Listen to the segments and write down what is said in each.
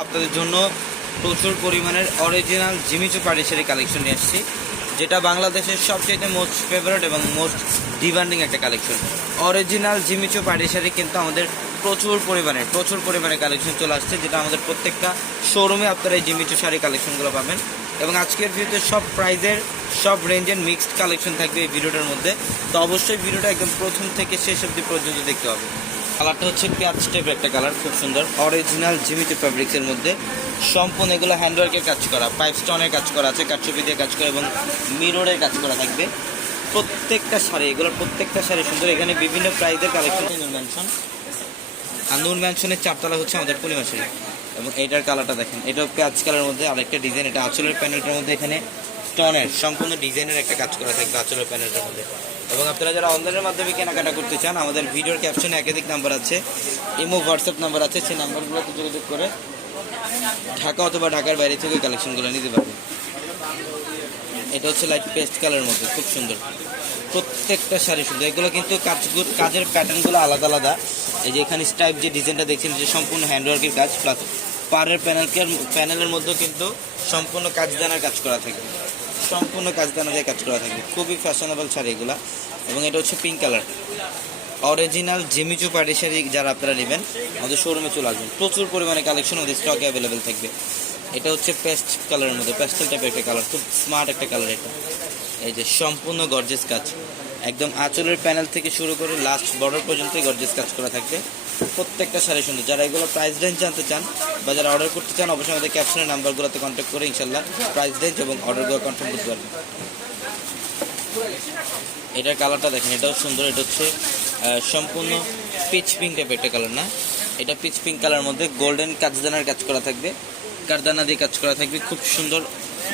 আপনাদের জন্য প্রচুর পরিমাণের original Jimmy Choo party sari collection নিয়ে আসছি, যেটা বাংলাদেশের সবচেয়ে মোস্ট ফেভারিট এবং মোস্ট ডিমান্ডিং একটা collection. Original Jimmy Choo party sari কিন্তু আমাদের প্রচুর পরিমাণে কালেকশন চলে আসছে, যেটা আমাদের প্রত্যেকটা শোরুমে আপনারা এই জিমিচু শাড়ি কালেকশনগুলো পাবেন। এবং আজকের ভিডিওতে সব প্রাইজের সব রেঞ্জের মিক্সড কালেকশন থাকবে এই ভিডিওটার মধ্যে। তো অবশ্যই ভিডিওটা একদম প্রথম থেকে শেষ অবধি পর্যন্ত দেখতে হবে। কালারটা হচ্ছে পেঁয়াজ টাইপের একটা কালার, খুব সুন্দর অরিজিনাল জিমিচু ফ্যাব্রিক্সের মধ্যে। সম্পূর্ণ এগুলো হ্যান্ডওয়ার্কের কাজ করা, পাইপ স্টোনের কাজ করা আছে, কাঠচুপি দিয়ে কাজ করা এবং মিররের কাজ করা থাকবে প্রত্যেকটা শাড়ি। এগুলোর প্রত্যেকটা শাড়ি সুন্দর। এখানে বিভিন্ন প্রাইজের কালেকশন। নূর ম্যানশন, আর নূর ম্যানশনের চারতলা হচ্ছে আমাদের পূর্ণিমা শাড়ি। এবং এইটার কালারটা দেখেন, এটাও পেঁয়াজ কালারের মধ্যে আরেকটা ডিজাইন। এটা আঁচলের প্যানেলটার মধ্যে এখানে স্টোনের সম্পূর্ণ ডিজাইনের একটা কাজ করা থাকবে আঁচলের প্যানেলটার মধ্যে। এবং আপনারা যারা অনলাইনের মাধ্যমে কেনাকাটা করতে চান, আমাদের ভিডিওর ক্যাপশনে একাধিক নাম্বার আছে, ইমো হোয়াটসঅ্যাপ নাম্বার আছে, সেই নাম্বারগুলোতে যোগাযোগ করে ঢাকা অথবা ঢাকার বাইরে থেকে কালেকশনগুলো নিতে পারবেন। এটা হচ্ছে লাইট পেস্ট কালারের মধ্যে, খুব সুন্দর প্রত্যেকটা শাড়ি সুন্দর। এগুলো কিন্তু কাজের প্যাটার্নগুলো আলাদা আলাদা। এই যে এখানে স্টাইপ যে ডিজাইনটা দেখছেন, যে সম্পূর্ণ হ্যান্ডওয়ার্কের কাজ, প্লাস পাড়ের প্যানেলের মধ্যেও কিন্তু সম্পূর্ণ কাজদানার কাজ করা থাকবে, সম্পূর্ণ কাজদানা দিয়ে কাজ করা থাকবে। খুবই ফ্যাশনেবল শাড়ি এগুলা। এবং এটা হচ্ছে pink colour original Jimmy Choo party sari. যারা আপনারা নেবেন আমাদের শোরুমে চলে আসবেন, প্রচুর পরিমাণে কালেকশন আমাদের স্টকে অ্যাভেলেবেল থাকবে। এটা হচ্ছে পেস্ট কালারের মধ্যে, পেস্টেল টাইপের একটা কালার, খুব স্মার্ট একটা কালার এটা। এই যে সম্পূর্ণ গর্জিয়াস কাজ, একদম আঁচলের প্যানেল থেকে শুরু করে লাস্ট বর্ডার পর্যন্তই গর্জিয়াস কাজ করা থাকবে প্রত্যেকটা শাড়ি সুন্দর। যারা এগুলো প্রাইস রেঞ্জ জানতে চান বা যারা অর্ডার করতে চান, অবশ্যই আমাদের ক্যাপশনের নাম্বারগুলোতে কন্ট্যাক্ট করে ইনশাল্লাহ প্রাইস রেঞ্জ এবং অর্ডারগুলো কনফার্ম করতে পারবেন। এটার কালারটা দেখেন, এটাও সুন্দর। এটা হচ্ছে সম্পূর্ণ পিচ পিঙ্ক টাইপের একটা কালার, না এটা পিচ পিঙ্ক কালার মধ্যে গোল্ডেন কাজদানার কাজ করা থাকবে, কারদানা দিয়ে কাজ করা থাকবে, খুব সুন্দর।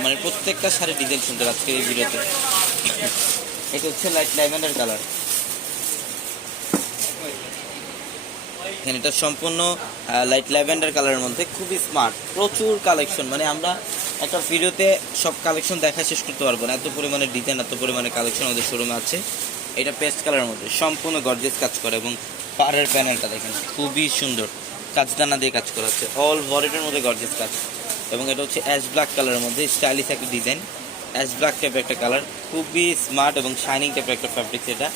মানে প্রত্যেকটা শাড়ির ডিজাইন সুন্দর আজকের এই ভিডিওতে। এটা হচ্ছে লাইট ল্যাভেন্ডার কালার। এটা সম্পূর্ণ লাইট ল্যাভেন্ডার কালারের মধ্যে, খুবই স্মার্ট, প্রচুর কালেকশন। মানে আমরা একটা ভিডিওতে সব কালেকশন দেখা শেষ করতে পারবো না, এত পরিমাণে ডিজাইন, এত পরিমাণে কালেকশন আমাদের শোরুমে আছে। এটা পেস্ট কালারের মধ্যে সম্পূর্ণ গর্জিয়াস কাজ করে। এবং পাড়ের প্যানেলটা দেখেন, খুবই সুন্দর কাজদানা দিয়ে কাজ করা হচ্ছে, অল বডিটার মধ্যে গর্জিয়াস কাজ। এবং এটা হচ্ছে অ্যাশ ব্ল্যাক কালারের মধ্যে স্টাইলিশ একটা ডিজাইন, অ্যাশ ব্ল্যাক টাইপের একটা কালার, খুবই স্মার্ট এবং শাইনিং টাইপের একটা ফ্যাব্রিক্স। এটা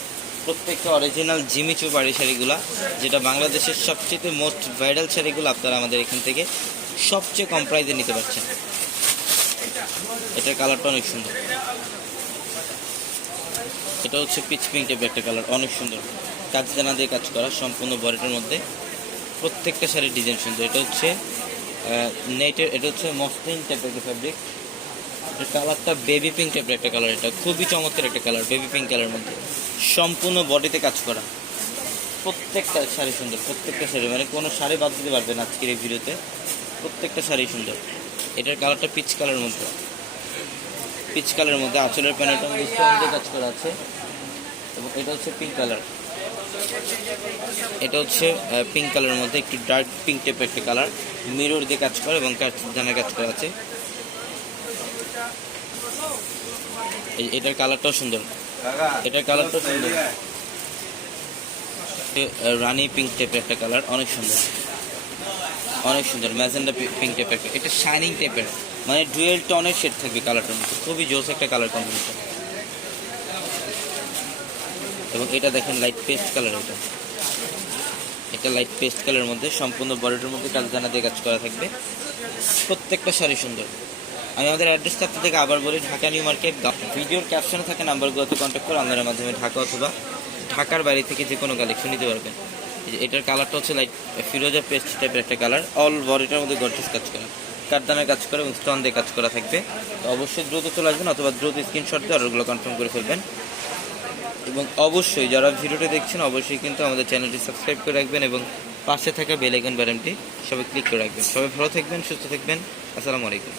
প্রত্যেকটা অরিজিনাল জিমিচু পাড়ি শাড়িগুলো, যেটা বাংলাদেশের সবচেয়ে মোস্ট ভাইরাল শাড়িগুলো আপনারা আমাদের এখান থেকে সবচেয়ে কম প্রাইসে নিতে পারছেন। এটার কালারটা অনেক সুন্দর। এটা হচ্ছে পিচ পিঙ্ক টাইপের একটা কালার, অনেক সুন্দর কাজদানা দিয়ে কাজ করা সম্পূর্ণ বডিটার মধ্যে। প্রত্যেকটা শাড়ির ডিজাইন সুন্দর। এটা হচ্ছে নেটের, এটা হচ্ছে মসলিন টাইপের একটা ফ্যাব্রিক। এটা কালারটা বেবি পিঙ্ক টাইপের একটা কালার, এটা খুবই চমৎকার একটা কালার, বেবি পিঙ্ক কালারের মধ্যে সম্পূর্ণ বডিতে কাজ করা। প্রত্যেকটা শাড়ি সুন্দর, প্রত্যেকটা শাড়ি, মানে কোনো শাড়ি বাদ দিতে পারবেন আজকের এই ভিডিওতে, প্রত্যেকটা শাড়ি সুন্দর। এটার কালারটা পিচ কালারের মধ্যে, পিচ কালারের মধ্যে আঁচলের প্যানেলটা স্টোন দিয়ে কাজ করা আছে। এবং এটা হচ্ছে পিঙ্ক কালার, এটা হচ্ছে পিঙ্ক কালারের মধ্যে একটু ডার্ক পিঙ্ক টাইপের একটা কালার, মিরর দিয়ে কাজ করা এবং কাজদানার কাজ করা আছে। এটার কালারটাও সুন্দর, এটার কালারটাও সুন্দর, রানি পিঙ্ক টাইপের একটা কালার, অনেক সুন্দর, অনেক সুন্দর ম্যাজেন্ডা পিঙ্ক টাইপের। এটা শাইনিং টাইপের, মানে ডুয়েল টনের শেড থাকবে কালারটার মধ্যে, খুবই জোস একটা কালার কম্বিনেশন। এবং এটা দেখেন লাইট পেস্ট কালার, এটা লাইট পেস্ট কালারের মধ্যে সম্পূর্ণ বডিটার মধ্যে কাজদানা দিয়ে কাজ করা থাকবে। প্রত্যেকটা শাড়ি সুন্দর। আমি আমাদের অ্যাড্রেসটা থেকে আবার বলি, ঢাকা নিউ মার্কেট। ভিডিওর ক্যাপশনে থাকা নাম্বারগুলোতে কন্ট্যাক্ট করে অনলাইনের মাধ্যমে ঢাকা অথবা ঢাকার বাইরে থেকে যে কোনো কালেকশন নিতে পারবেন। এটার কালারটা হচ্ছে লাইট ফিরোজা পেস্ট টাইপের একটা কালার, অল বডিটার মধ্যে গর্জিয়াস কাজ করা, কারদানার কাজ করা এবং স্টোন দিয়ে কাজ করা থাকবে। তো অবশ্যই দ্রুত চলে আসবেন অথবা দ্রুত স্ক্রিনশট দিয়ে অর্ডারগুলো কনফার্ম করে ফেলবেন। এবং অবশ্যই যারা ভিডিওটি দেখছেন অবশ্যই কিন্তু আমাদের চ্যানেলটি সাবস্ক্রাইব করে রাখবেন এবং পাশে থাকা বেল আইকন বাটনটি সবাই ক্লিক করে রাখবেন। সবাই ভালো থাকবেন, সুস্থ থাকবেন। আসসালামু আলাইকুম।